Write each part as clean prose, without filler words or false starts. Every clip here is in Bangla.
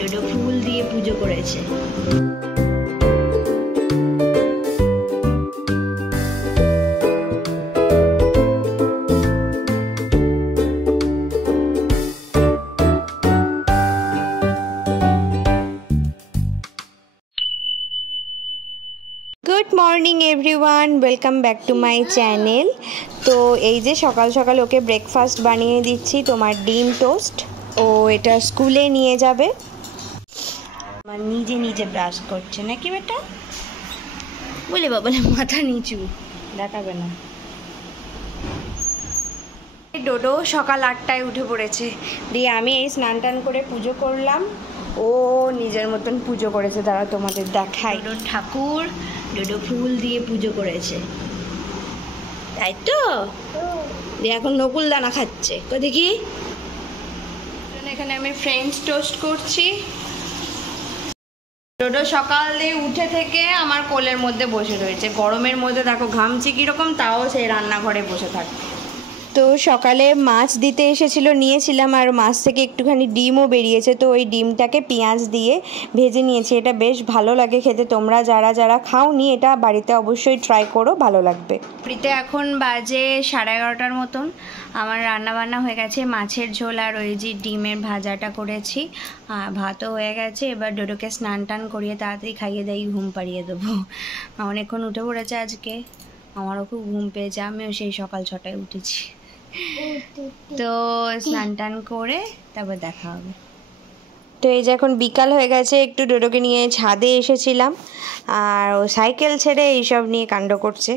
ডোডো ফুল দিয়ে পুজো করেছে। Good morning everyone, welcome back to my channel. তো এই যে সকাল সকাল ওকে ব্রেকফাস্ট বানিয়ে দিচ্ছি, তোমার ডিম টোস্ট। ও এটা স্কুলে নিয়ে যাবে। আমার নিজে নিজে ব্রাশ করছে নাকি বেটা? বলে বাবা মাথা নিচু দেখাবে না। ডোডো সকাল 8টায় উঠে পড়েছে, দিয়ে আমি এই স্নান টান করে পুজো করলাম। ও নিজের মতন পুজো করেছে, তারা তোমাদের দেখাই। ডোডো ঠাকুর ডোডো ফুল দিয়ে পুজো করেছে, তাই তো? দিয়ে এখন নকুল দানা খাচ্ছে। দেখি এখানে আমি ফ্রেঞ্চ টোস্ট করছি। ডোডো সকালে উঠে থেকে আমার কোলের মধ্যে বসে রয়েছে, গরমের মধ্যে দেখো ঘামছি কীরকম, তাও সেই রান্নাঘরে বসে থাকে। তো সকালে মাছ দিতে এসেছিল, নিয়েছিলাম, আর মাছ থেকে একটুখানি ডিমও বেরিয়েছে। তো ওই ডিমটাকে পেঁয়াজ দিয়ে ভেজে নিয়েছি। এটা বেশ ভালো লাগে খেতে। তোমরা যারা যারা খাওনি এটা বাড়িতে অবশ্যই ট্রাই করো, ভালো লাগবে। ফ্রিতে এখন বাজে 11:30 মতন। আমার রান্না বান্না হয়ে গেছে, মাছের ঝোল আর ওই যে ডিমের ভাজাটা করেছি, ভাতও হয়ে গেছে। এবার ডোডোকে স্নান টান করিয়ে তাড়াতাড়ি খাইয়ে দেয়, ঘুম পাড়িয়ে দেবো। অনেকক্ষণ উঠে পড়েছে আজকে, আমারও খুব ঘুম পেয়েছে, আমিও সেই সকাল 6টায় উঠেছি। তো স্নান টান করে তারপর দেখা হবে। তো এই যে এখন বিকাল হয়ে গেছে, একটু ডোডোকে নিয়ে ছাদে এসেছিলাম, আর ও সাইকেল ছেড়ে এইসব নিয়ে কাণ্ড করছে।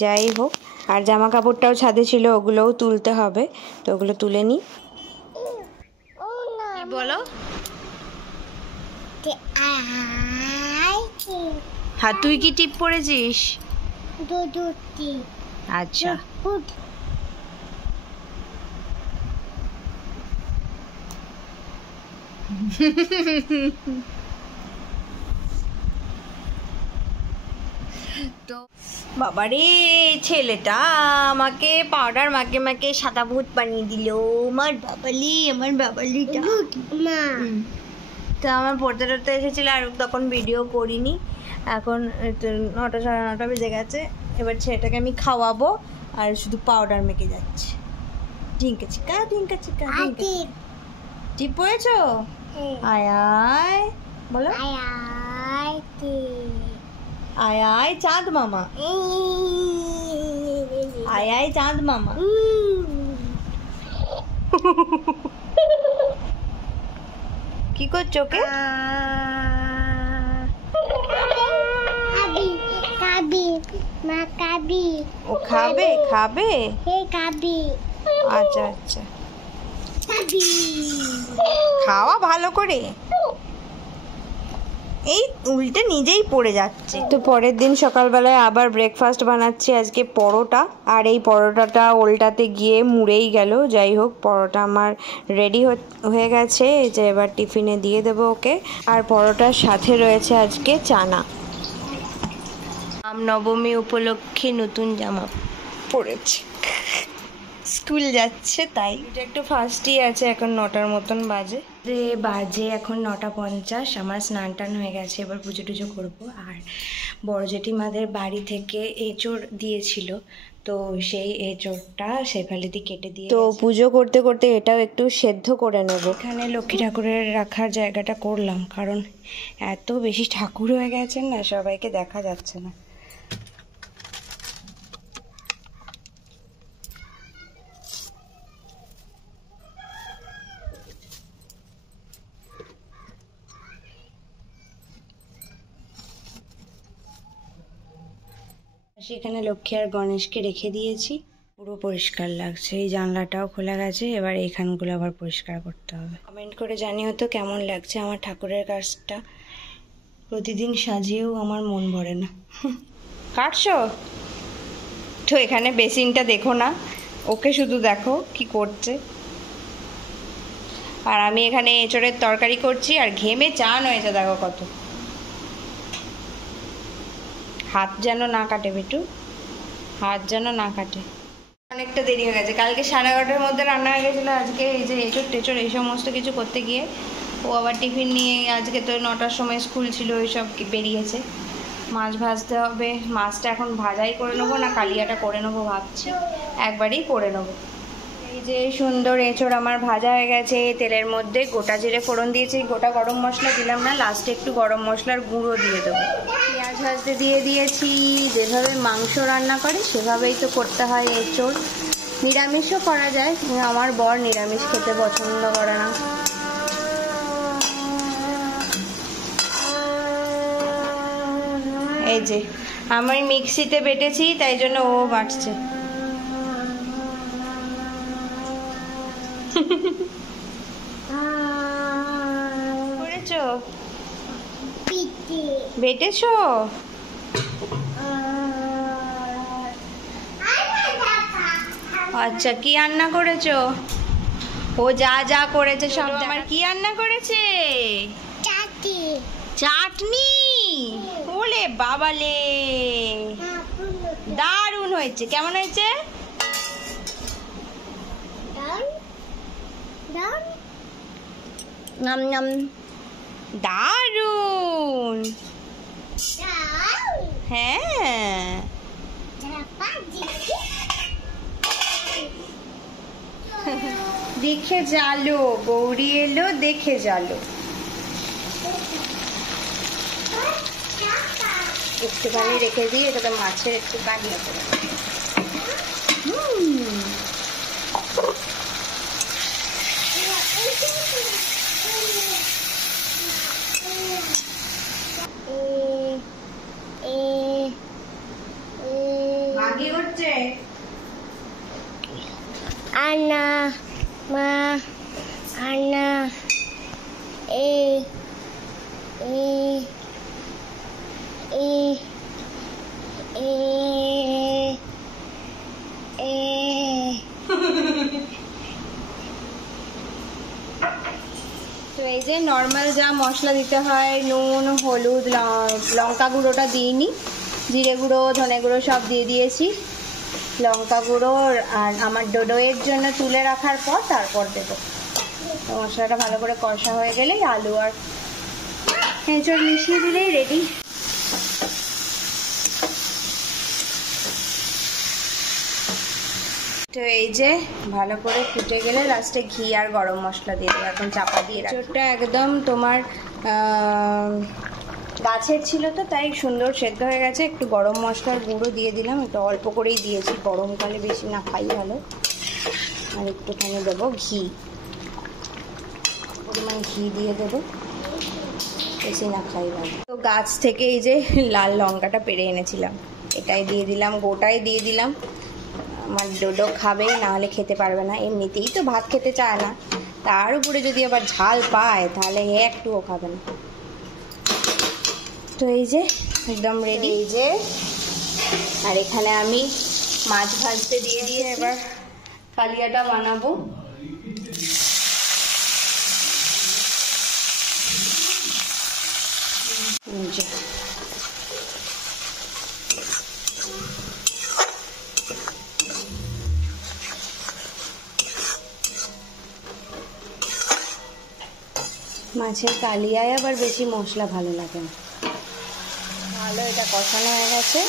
যাই হোক, আর জামা কাপড়টাও ছাদে ছিল, ওগুলোও তুলতে হবে, তো ওগুলো তুলে নিই। বলো, হ্যাঁ তুই কি টিপ পড়েছিস? আচ্ছা, তো বাবারে ছেলেটা আমাকে পাউডার মাকে মাকে সাদা ভূত বানিয়ে দিল। আমার বাবালিটা তো আমার পড়তে টড়তে এসেছিল, আর তখন ভিডিও করিনি। এখন 9টা 9:30 বেজে গেছে। এবার ছেলেটাকে আমি খাওয়াবো, আর শুধু পাউডার মেখে যাচ্ছে। ঢিঙ্কা চিকা ঢিঙ্কা চিকা টিপ পড়েছো? আয় আয় বলো, আয় আয় চাঁদ মামা, আয় আয় চাঁদ মামা। কি করছো ওকে? ও খাবে খাবে, আচ্ছা আচ্ছা, খাওয়া ভালো করে। এই উল্টে নিজেই পড়ে যাচ্ছে। তো পরের দিন সকালবেলায় আবার ব্রেকফাস্ট বানাচ্ছি, আজকে পরোটা। আর এই পরোটাটা উল্টাতে গিয়ে মুড়েই গেল। যাই হোক, পরোটা আমার রেডি হয়ে গেছে, যে এবার টিফিনে দিয়ে দেবো ওকে। আর পরোটার সাথে রয়েছে আজকে চানা। রামনবমী উপলক্ষে নতুন জামা পরেছে, স্কুল যাচ্ছে তাই। এটা একটু ফাস্টই আছে, এখন 9টার মতন বাজে। এখন 9:50। আমার স্নান টান হয়ে গেছে, এবার পুজো টুজো করবো। আর বড় জেঠিমাদের বাড়ি থেকে এঁচোড় দিয়েছিল, তো সেই এঁচোড়টা শেফালিদি কেটে দিয়ে, তো পুজো করতে করতে এটাও একটু সেদ্ধ করে নেব। এখানে লক্ষ্মী ঠাকুরের রাখার জায়গাটা করলাম, কারণ এত বেশি ঠাকুর হয়ে গেছেন না, সবাইকে দেখা যাচ্ছে না। সেখানে লক্ষ্মী আর গণেশকে রেখে দিয়েছি, পুরো পরিষ্কার লাগছে। এই জানলাটাও খোলা গেছে, এবার এইখানগুলো আবার পরিষ্কার করতে হবে। কমেন্ট করে জানিও তো কেমন লাগছে আমার ঠাকুরের কাজটা। প্রতিদিন সাজিয়েও আমার মন ভরে না। কাটছো তো? এখানে বেসিনটা দেখো না, ওকে শুধু দেখো কি করছে। আর আমি এখানে এঁচোড়ের তরকারি করছি, আর ঘেমে চান হয়েছে দেখো কত। হাত যেন না কাটে বেটু, হাত যেন না কাটে। অনেকটা দেরি হয়ে গেছে, কালকে 11:30টার মধ্যে রান্না হয়ে গেছিলো। আজকে এই যে এঁচোড় টেচোড় এই সমস্ত কিছু করতে গিয়ে ও আবার টিফিন নিয়ে আজকে তো 9টার সময় স্কুল ছিল, ওইসব বেরিয়েছে। মাছ ভাজতে হবে, মাছটা এখন ভাজাই করে নেবো না কালিয়াটা করে নেবো ভাবছি, একবারই করে নেবো। এই যে সুন্দর এঁচড় আমার ভাজা হয়ে গেছে, তেলের মধ্যে গোটা জিরে ফোড়ন দিয়েছি, গোটা গরম মশলা দিলাম না, লাস্টে একটু গরম মশলার গুঁড়ো দিয়ে দেবো। পেঁয়াজ ভাজতে দিয়ে দিয়েছি, যেভাবে মাংস রান্না করে সেভাবেই তো করতে হয় এঁচড়। নিরামিষও করা যায়, আমার বর নিরামিষ খেতে পছন্দ করে না। এই যে আমি মিক্সিতে বেটেছি, তাই জন্য ও বাটছে। করেছো? বেটেছো? আচ্ছা, কি রান্না করেছো? ও যা যা করেছে সব। আমার কি রান্না করেছে? চাটনি। ওলে বাবালে, দারুণ হয়েছে। কেমন হয়েছে? নাম নাম, দারুণ। হ্যাঁ, দেখে জালো, গৌরী এলো দেখে জালো। একটুখানি রেখে দিই, এটা তো মাছের একটু কালিয়া করে। মাগি হচ্ছে আন্না মা, আন্না এ এ এ এ এ। তো এই যে নর্মাল যা মশলা দিতে হয়, নুন, হলুদ, লঙ্কা গুঁড়োটা দিইনি, জিরে গুঁড়ো, ধনে গুঁড়ো সব দিয়ে দিয়েছি। লঙ্কা গুঁড়ো আর আমার ডোডোয়ের জন্য তুলে রাখার পর তারপর দেবো। তো মশলাটা ভালো করে কষা হয়ে গেলেই আলু আর এঁচড় মিশিয়ে দিলেই রেডি। তো এই যে ভালো করে ফুটে গেলে লাস্টে ঘি আর গরম মশলা দিয়ে দেবো। এখন চাপা দিয়ে এঁচড়টা একদম তোমার গাছের ছিল তো তাই সুন্দর সেদ্ধ হয়ে গেছে। একটু গরম মশলার গুঁড়ো দিয়ে দিলাম, একটু অল্প করেই দিয়েছি, গরমকালে বেশি না খাই ভালো। আর একটুখানি দেবো ঘি, পরিমাণ ঘি দিয়ে দেবো, বেশি না খাই ভালো। তো গাছ থেকে এই যে লাল লঙ্কাটা পেড়ে এনেছিলাম, এটাই দিয়ে দিলাম, গোটাই দিয়ে দিলাম। আমার ডোডো খাবে, না হলে খেতে পারবে না, এমনিতেই তো ভাত খেতে চায় না, তার উপরে যদি আবার ঝাল পায় তাহলে একটুও খাবে না। তো এই যে একদম রেডি। এই যে আর এখানে আমি মাছ ভাজতে দিয়ে দিয়ে এবার কালিয়াটা বানাবো। মাছের কালিয়ায় আবার বেশি মশলা ভালো লাগে না। ভালো, এটা কষানো হয়ে গেছে।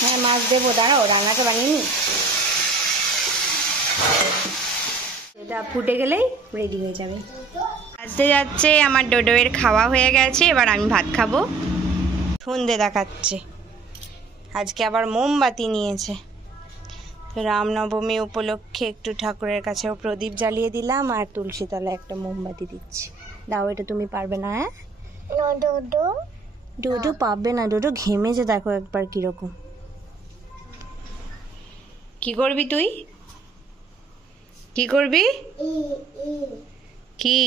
হ্যাঁ মাছ দেবো, দাঁড়াও, রান্নাটা বানিয়ে নি। এটা ফুটে গেলেই রেডি হয়ে যাবে। আসতে যাচ্ছে, আমার ডোডোয়ের খাওয়া হয়ে গেছে, এবার আমি ভাত খাবো। সন্ধে দেখাচ্ছে, আজকে আবার মোমবাতি নিয়েছে। রামনবমী উপলক্ষে একটু ঠাকুরের কাছেও প্রদীপ জ্বালিয়ে দিলাম, আর তুলসী তলায় একটা মোমবাতি দিচ্ছি। দাও, এটা তুমি পারবে না? হ্যাঁ ডোডো পাবে না, ডোডো ঘেমেছে, দেখো একবার কিরকম। কি করবি তুই? কি করবি? কি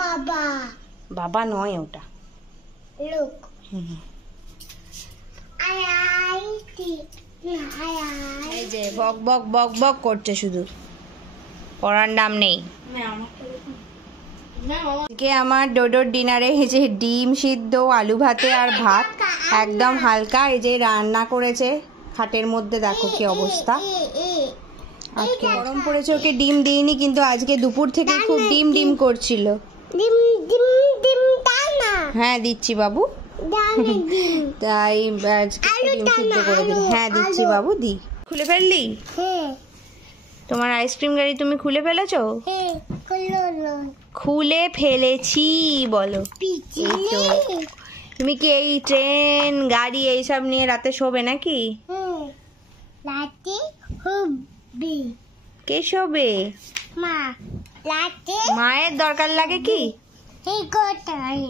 বাবা? বাবা নয় ওটা, লোক। এই যে বক বক বক বক করছে, শুধু পড়ার নাম নেই। আজকে আমার ডোডোর ডিনারে এই যে ডিম সিদ্ধ, আলু ভাতে আর ভাত, একদম হালকা। এই যে রান্না করেছে খাটের মধ্যে, দেখো কি অবস্থা। আজকে গরম পড়েছে, ওকে ডিম দিইনি, কিন্তু আজকে দুপুর থেকে খুব ডিম ডিম করছিল। ডিম ডিম ডিম দাও না। হ্যাঁ দিচ্ছি বাবু, তাই আজকে ডিম সিদ্ধ করে দিই। হ্যাঁ দিচ্ছি বাবু, দি। খুলে ফেললি? হ্যাঁ। তোমার আইসক্রিম গাড়ি তুমি খুলে ফেলেছো? হ্যাঁ, খুলে ফেলেছি বলো। তুমি কি এই ট্রেন গাড়ি এইসব নিয়ে রাতে শোবে নাকি? রাতে হবে। কে শোবে? মা। রাতে মায়ের দরকার লাগে কি? এই কোথায়?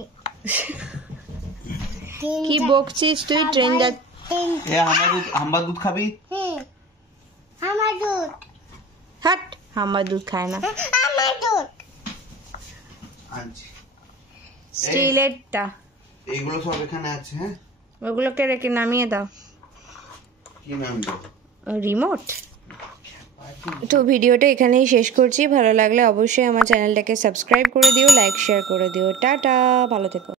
কি বকছিস তুই? ট্রেন যা। এ হাম্বা দুধ খাবি? হ্যাঁ, আমার দুধ। হাট, আমার দুধ খায় না। আমার দুধ আনছি। স্টিলেরটা। এইগুলো সব এখানে আছে। হ্যাঁ, ওগুলোকে রেখে নামিয়ে দাও। কি নাম দাও? রিমোট। তো ভিডিওটা এখানেই শেষ করছি। ভালো লাগলে অবশ্যই আমার চ্যানেলটাকে সাবস্ক্রাইব করে দিও, লাইক শেয়ার করে দিও। টাটা, ভালো থেকো।